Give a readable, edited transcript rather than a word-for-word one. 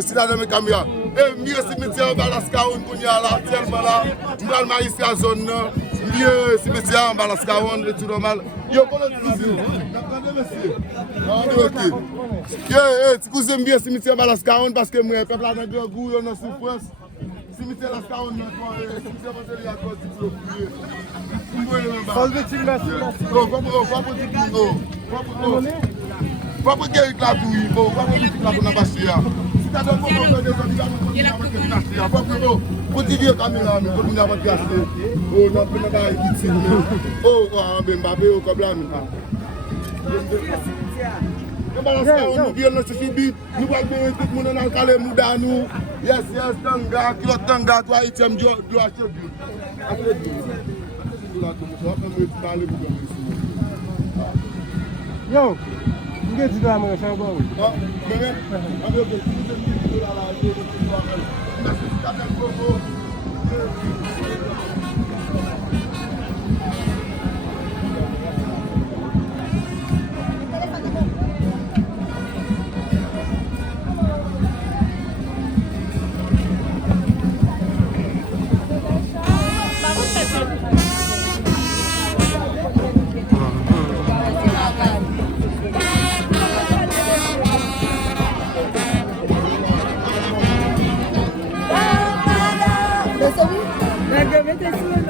Si la dame caméra, mieux cimetière Balaskaoun qu'on y a là actuellement là, nous allons ici à zone mieux cimetière Balaskaoun et tout normal. Yo connais tout si vous aimez bien cimetière Balaskaoun parce que moi peuple là dans grand goût dans souffrance. Cimetière Balaskaoun cimetière Balaskaoun à cause pas pour guérir la douille, pas pour dire la bonne abassée. Si tu as des moments de désordre, pour dire caméra, mais pour nous avoir placé. Oh, non, pour nous avoir dit oh, ben Mbappé, oh, comme là, nous. Nous balançons, nous viens dans ce subit, nous voyons tout le monde dans le calé, nous dans nous. Yes, tanga, kilo tanga, toi, item, doit acheter. Yo! Nge di la mwen chan bon. Mwen, ame ok, si mwen di la la, je mwen di la la. Mwen se si kapen koko. Naggamit ay